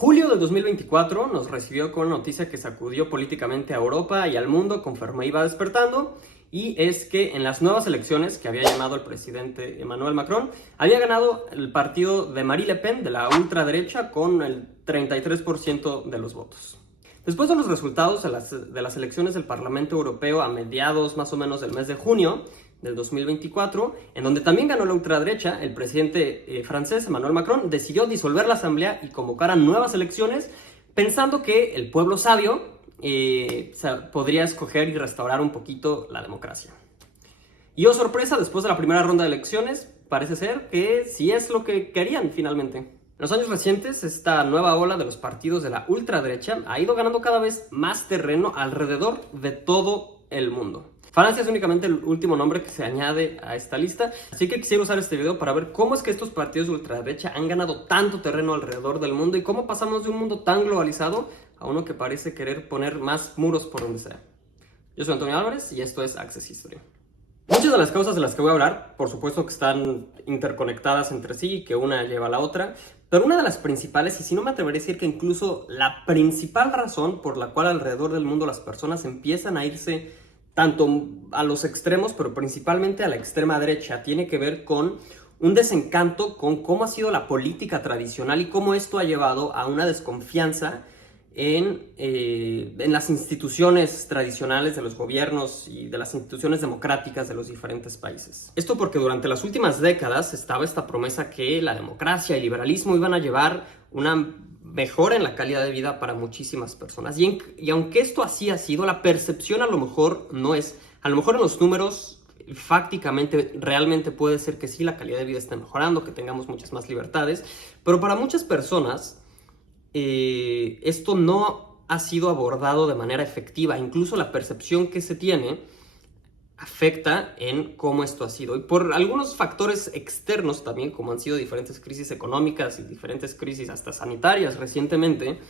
Julio del 2024 nos recibió con una noticia que sacudió políticamente a Europa y al mundo conforme iba despertando, y es que en las nuevas elecciones que había llamado el presidente Emmanuel Macron, había ganado el partido de Marine Le Pen, de la ultraderecha, con el 33% de los votos. Después de los resultados de las elecciones del Parlamento Europeo a mediados más o menos del mes de junio del 2024, en donde también ganó la ultraderecha, el presidente francés Emmanuel Macron decidió disolver la asamblea y convocar a nuevas elecciones, pensando que el pueblo sabio podría escoger y restaurar un poquito la democracia. Y oh sorpresa, después de la primera ronda de elecciones, parece ser que sí es lo que querían finalmente. En los años recientes, esta nueva ola de los partidos de la ultraderecha ha ido ganando cada vez más terreno alrededor de todo el mundo. Francia es únicamente el último nombre que se añade a esta lista, así que quisiera usar este video para ver cómo es que estos partidos de ultraderecha han ganado tanto terreno alrededor del mundo y cómo pasamos de un mundo tan globalizado a uno que parece querer poner más muros por donde sea. Yo soy Antonio Álvarez y esto es Access History. Muchas de las causas de las que voy a hablar, por supuesto que están interconectadas entre sí y que una lleva a la otra, pero una de las principales, y si no me atrevería a decir que incluso la principal razón por la cual alrededor del mundo las personas empiezan a irse tanto a los extremos, pero principalmente a la extrema derecha, tiene que ver con un desencanto con cómo ha sido la política tradicional y cómo esto ha llevado a una desconfianza en las instituciones tradicionales de los gobiernos y de las instituciones democráticas de los diferentes países. Esto porque durante las últimas décadas estaba esta promesa que la democracia y el liberalismo iban a llevar una mejora en la calidad de vida para muchísimas personas. Y aunque esto así ha sido, la percepción a lo mejor no es. A lo mejor en los números, fácticamente, realmente puede ser que sí, la calidad de vida esté mejorando, que tengamos muchas más libertades, pero para muchas personas esto no ha sido abordado de manera efectiva. Incluso la percepción que se tiene afecta en cómo esto ha sido. Y por algunos factores externos también, como han sido diferentes crisis económicas y diferentes crisis hasta sanitarias recientemente,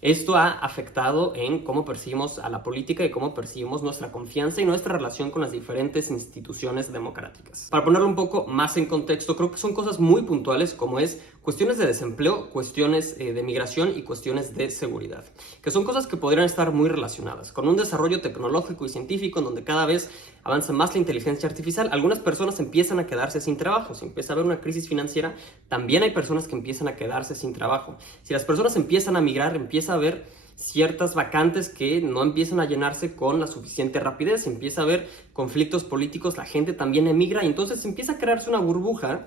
esto ha afectado en cómo percibimos a la política y cómo percibimos nuestra confianza y nuestra relación con las diferentes instituciones democráticas. Para ponerlo un poco más en contexto, creo que son cosas muy puntuales, como es cuestiones de desempleo, cuestiones de migración y cuestiones de seguridad, que son cosas que podrían estar muy relacionadas. Con un desarrollo tecnológico y científico en donde cada vez avanza más la inteligencia artificial, algunas personas empiezan a quedarse sin trabajo. Si empieza a haber una crisis financiera, también hay personas que empiezan a quedarse sin trabajo. Si las personas empiezan a migrar, empieza a haber ciertas vacantes que no empiezan a llenarse con la suficiente rapidez, empieza a haber conflictos políticos, la gente también emigra y entonces empieza a crearse una burbuja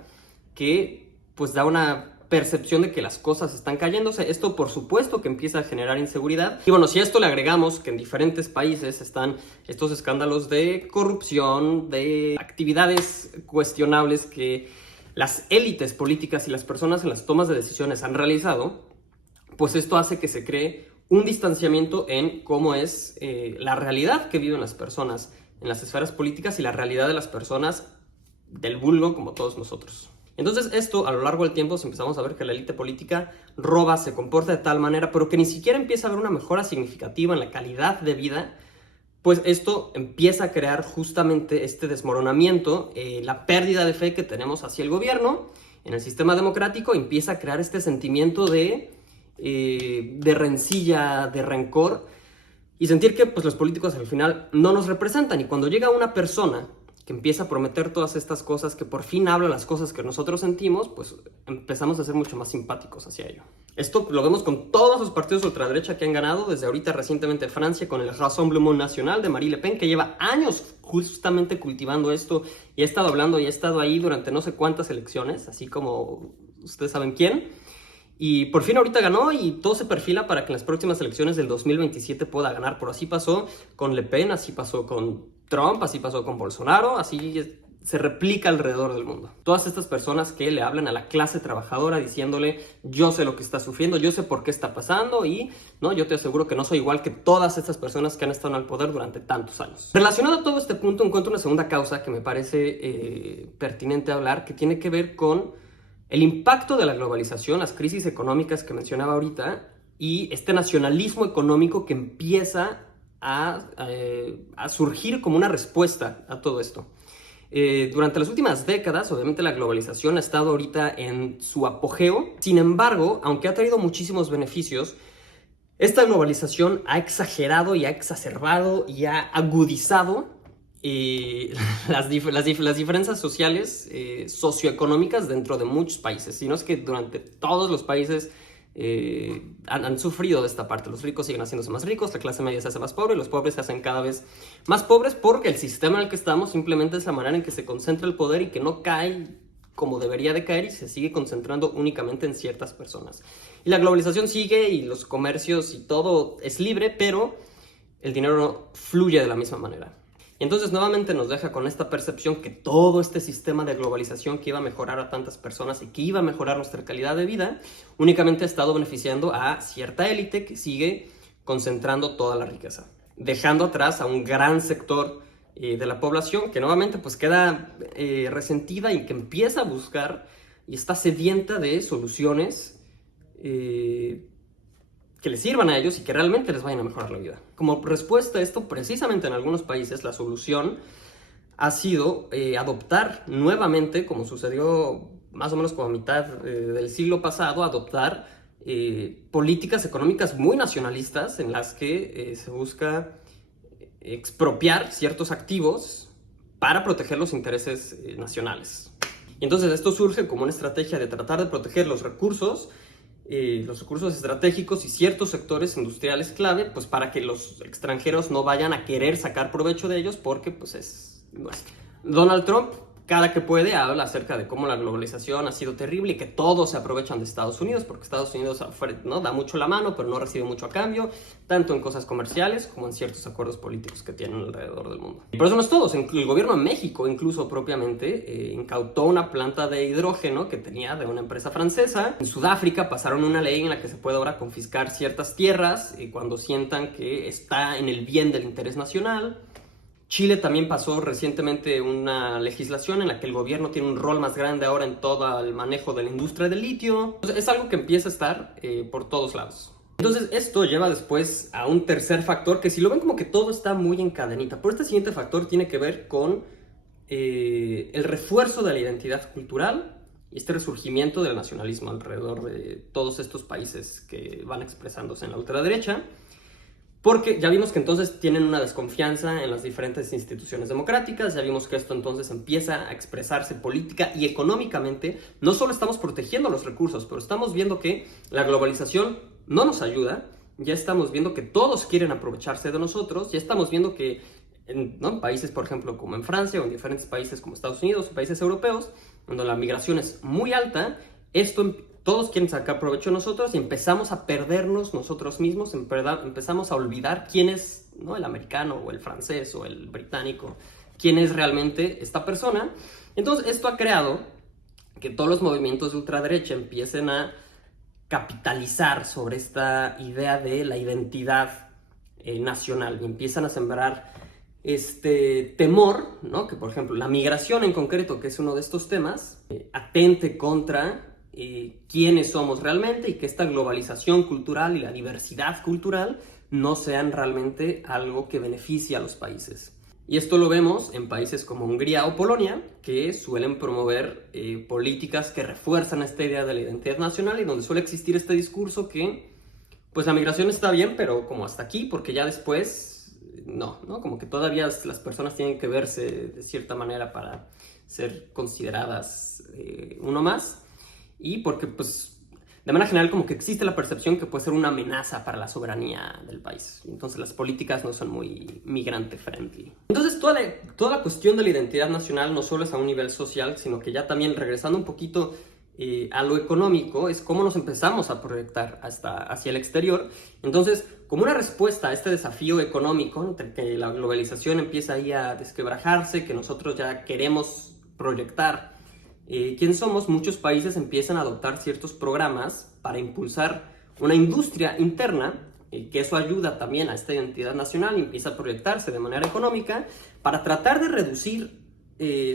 que pues da una percepción de que las cosas están cayéndose. Esto por supuesto que empieza a generar inseguridad. Y bueno, si a esto le agregamos que en diferentes países están estos escándalos de corrupción, de actividades cuestionables que las élites políticas y las personas en las tomas de decisiones han realizado, pues esto hace que se cree un distanciamiento en cómo es la realidad que viven las personas en las esferas políticas y la realidad de las personas del vulgo como todos nosotros. Entonces esto, a lo largo del tiempo, empezamos a ver que la élite política roba, se comporta de tal manera, pero que ni siquiera empieza a haber una mejora significativa en la calidad de vida, pues esto empieza a crear justamente este desmoronamiento, la pérdida de fe que tenemos hacia el gobierno, en el sistema democrático, empieza a crear este sentimiento de rencilla, de rencor, y sentir que pues, los políticos al final no nos representan. Y cuando llega una persona que empieza a prometer todas estas cosas, que por fin habla las cosas que nosotros sentimos, pues empezamos a ser mucho más simpáticos hacia ello. Esto lo vemos con todos los partidos de ultraderecha que han ganado, desde ahorita recientemente Francia con el Rassemblement National de Marine Le Pen, que lleva años justamente cultivando esto y ha estado hablando y ha estado ahí durante no sé cuántas elecciones, así como ustedes saben quién. Y por fin ahorita ganó y todo se perfila para que en las próximas elecciones del 2027 pueda ganar. Pero así pasó con Le Pen, así pasó con Trump, así pasó con Bolsonaro, así se replica alrededor del mundo. Todas estas personas que le hablan a la clase trabajadora diciéndole yo sé lo que está sufriendo, yo sé por qué está pasando y no, yo te aseguro que no soy igual que todas estas personas que han estado en el poder durante tantos años. Relacionado a todo este punto encuentro una segunda causa que me parece pertinente hablar, que tiene que ver con el impacto de la globalización, las crisis económicas que mencionaba ahorita y este nacionalismo económico que empieza a surgir como una respuesta a todo esto. Durante las últimas décadas, obviamente la globalización ha estado ahorita en su apogeo. Sin embargo, aunque ha traído muchísimos beneficios, esta globalización ha exagerado y ha exacerbado y ha agudizado las diferencias sociales, socioeconómicas dentro de muchos países. Si no es que durante todos los países han sufrido de esta parte. Los ricos siguen haciéndose más ricos, la clase media se hace más pobre, los pobres se hacen cada vez más pobres porque el sistema en el que estamos simplemente es la manera en que se concentra el poder y que no cae como debería de caer y se sigue concentrando únicamente en ciertas personas. Y la globalización sigue y los comercios y todo es libre, pero el dinero no fluye de la misma manera. Y entonces nuevamente nos deja con esta percepción que todo este sistema de globalización que iba a mejorar a tantas personas y que iba a mejorar nuestra calidad de vida, únicamente ha estado beneficiando a cierta élite que sigue concentrando toda la riqueza, dejando atrás a un gran sector de la población que nuevamente pues queda resentida y que empieza a buscar y está sedienta de soluciones que les sirvan a ellos y que realmente les vayan a mejorar la vida. Como respuesta a esto, precisamente en algunos países la solución ha sido adoptar nuevamente, como sucedió más o menos como a mitad del siglo pasado, adoptar políticas económicas muy nacionalistas en las que se busca expropiar ciertos activos para proteger los intereses nacionales. Y entonces esto surge como una estrategia de tratar de proteger los recursos estratégicos y ciertos sectores industriales clave, pues para que los extranjeros no vayan a querer sacar provecho de ellos porque pues es nuestro. Donald Trump cada que puede habla acerca de cómo la globalización ha sido terrible y que todos se aprovechan de Estados Unidos porque Estados Unidos, ¿no?, da mucho la mano pero no recibe mucho a cambio, tanto en cosas comerciales como en ciertos acuerdos políticos que tienen alrededor del mundo. Y por eso no es todo, el gobierno de México incluso propiamente incautó una planta de hidrógeno que tenía de una empresa francesa. En Sudáfrica pasaron una ley en la que se puede ahora confiscar ciertas tierras cuando sientan que está en el bien del interés nacional. Chile también pasó recientemente una legislación en la que el gobierno tiene un rol más grande ahora en todo el manejo de la industria del litio. Entonces, es algo que empieza a estar por todos lados. Entonces esto lleva después a un tercer factor que si lo ven como que todo está muy en cadenita. Pero este siguiente factor tiene que ver con el refuerzo de la identidad cultural y este resurgimiento del nacionalismo alrededor de todos estos países que van expresándose en la ultraderecha. Porque ya vimos que entonces tienen una desconfianza en las diferentes instituciones democráticas, ya vimos que esto entonces empieza a expresarse política y económicamente. No solo estamos protegiendo los recursos, pero estamos viendo que la globalización no nos ayuda, ya estamos viendo que todos quieren aprovecharse de nosotros, ya estamos viendo que en países, por ejemplo, como en Francia o en diferentes países como Estados Unidos o países europeos, donde la migración es muy alta, todos quieren sacar provecho de nosotros y empezamos a perdernos nosotros mismos, empezamos a olvidar quién es, ¿no?, el americano o el francés o el británico, quién es realmente esta persona. Entonces esto ha creado que todos los movimientos de ultraderecha empiecen a capitalizar sobre esta idea de la identidad nacional y empiezan a sembrar este temor, ¿no?, que por ejemplo la migración en concreto, que es uno de estos temas, atente contra quiénes somos realmente y que esta globalización cultural y la diversidad cultural no sean realmente algo que beneficie a los países. Y esto lo vemos en países como Hungría o Polonia, que suelen promover políticas que refuerzan esta idea de la identidad nacional y donde suele existir este discurso que pues la migración está bien, pero como hasta aquí, porque ya después no, como que todavía las personas tienen que verse de cierta manera para ser consideradas uno más. Y porque, pues, de manera general como que existe la percepción que puede ser una amenaza para la soberanía del país. Entonces las políticas no son muy migrante-friendly. Entonces toda la cuestión de la identidad nacional no solo es a un nivel social, sino que ya también regresando un poquito a lo económico, es cómo nos empezamos a proyectar hacia el exterior. Entonces, como una respuesta a este desafío económico, entre que la globalización empieza ahí a desquebrajarse, que nosotros ya queremos proyectar quién somos, muchos países empiezan a adoptar ciertos programas para impulsar una industria interna, que eso ayuda también a esta identidad nacional y empieza a proyectarse de manera económica para tratar de reducir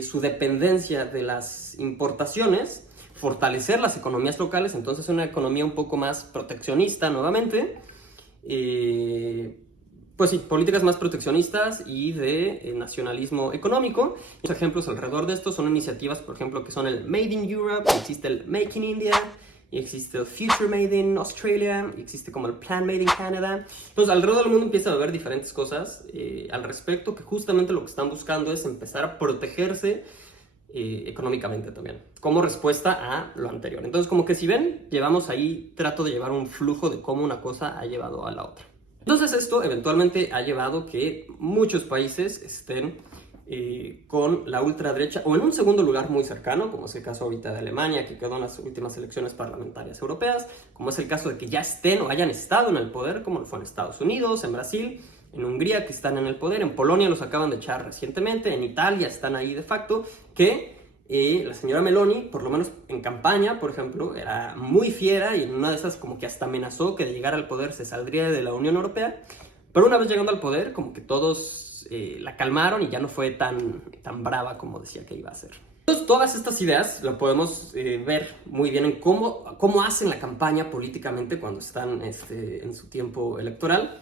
su dependencia de las importaciones, fortalecer las economías locales, entonces una economía un poco más proteccionista nuevamente, Pues sí, políticas más proteccionistas y de nacionalismo económico. Los ejemplos alrededor de esto son iniciativas, por ejemplo, que son el Made in Europe, existe el Make in India, y existe el Future Made in Australia, y existe como el Plan Made in Canada. Entonces, alrededor del mundo empieza a haber diferentes cosas al respecto, que justamente lo que están buscando es empezar a protegerse económicamente también, como respuesta a lo anterior. Entonces, como que si ven, llevamos ahí, trato de llevar un flujo de cómo una cosa ha llevado a la otra. Entonces esto eventualmente ha llevado que muchos países estén con la ultraderecha o en un segundo lugar muy cercano, como es el caso ahorita de Alemania, que quedó en las últimas elecciones parlamentarias europeas, como es el caso de que ya estén o hayan estado en el poder, como lo fue en Estados Unidos, en Brasil, en Hungría, que están en el poder, en Polonia los acaban de echar recientemente, en Italia están ahí de facto, que la señora Meloni, por lo menos en campaña, por ejemplo, era muy fiera y en una de esas como que hasta amenazó que de llegar al poder se saldría de la Unión Europea, pero una vez llegando al poder como que todos la calmaron y ya no fue tan brava como decía que iba a ser. Entonces, todas estas ideas lo podemos ver muy bien en cómo hacen la campaña políticamente cuando están en su tiempo electoral.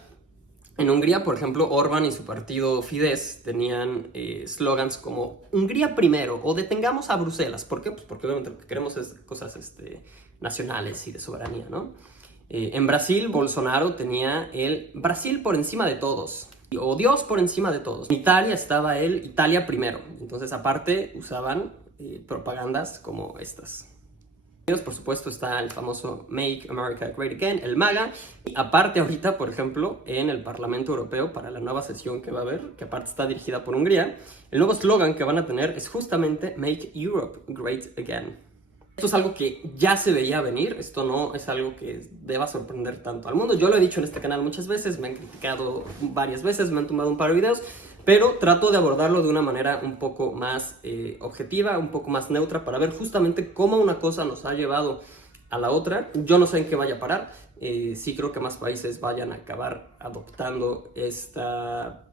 En Hungría, por ejemplo, Orbán y su partido Fidesz tenían slogans como Hungría primero o detengamos a Bruselas. ¿Por qué? Pues porque obviamente lo que queremos es cosas nacionales y de soberanía, ¿no? En Brasil, Bolsonaro tenía el Brasil por encima de todos o Dios por encima de todos. En Italia estaba el Italia primero. Entonces, aparte, usaban propagandas como estas. Por supuesto está el famoso Make America Great Again, el MAGA, y aparte ahorita, por ejemplo, en el Parlamento Europeo para la nueva sesión que va a haber, que aparte está dirigida por Hungría, el nuevo eslogan que van a tener es justamente Make Europe Great Again. Esto es algo que ya se veía venir, esto no es algo que deba sorprender tanto al mundo. Yo lo he dicho en este canal muchas veces, me han criticado varias veces, me han tumbado un par de videos, pero trato de abordarlo de una manera un poco más objetiva, un poco más neutra, para ver justamente cómo una cosa nos ha llevado a la otra. Yo no sé en qué vaya a parar, sí creo que más países vayan a acabar adoptando esta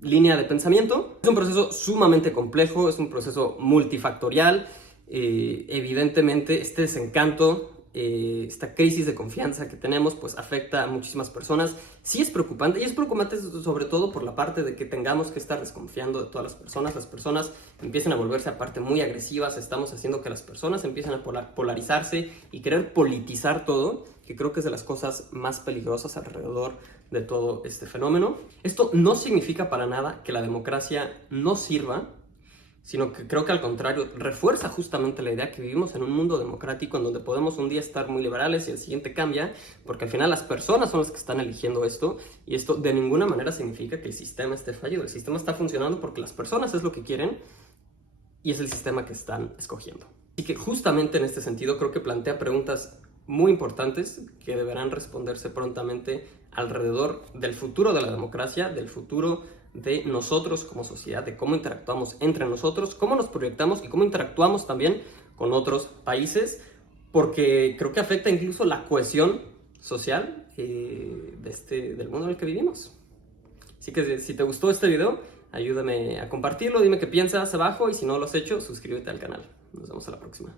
línea de pensamiento. Es un proceso sumamente complejo, es un proceso multifactorial. Evidentemente este desencanto, esta crisis de confianza que tenemos pues afecta a muchísimas personas. Sí es preocupante, y es preocupante sobre todo por la parte de que tengamos que estar desconfiando de todas las personas empiezan a volverse aparte muy agresivas, estamos haciendo que las personas empiecen a polarizarse y querer politizar todo, que creo que es de las cosas más peligrosas alrededor de todo este fenómeno. Esto no significa para nada que la democracia no sirva, sino que creo que al contrario, refuerza justamente la idea que vivimos en un mundo democrático en donde podemos un día estar muy liberales y el siguiente cambia, porque al final las personas son las que están eligiendo esto, y esto de ninguna manera significa que el sistema esté fallido. El sistema está funcionando porque las personas es lo que quieren y es el sistema que están escogiendo. Así que justamente en este sentido creo que plantea preguntas muy importantes que deberán responderse prontamente alrededor del futuro de la democracia, del futuro de nosotros como sociedad, de cómo interactuamos entre nosotros, cómo nos proyectamos y cómo interactuamos también con otros países, porque creo que afecta incluso la cohesión social del mundo en el que vivimos. Así que si te gustó este video, ayúdame a compartirlo, dime qué piensas abajo y si no lo has hecho, suscríbete al canal. Nos vemos a la próxima.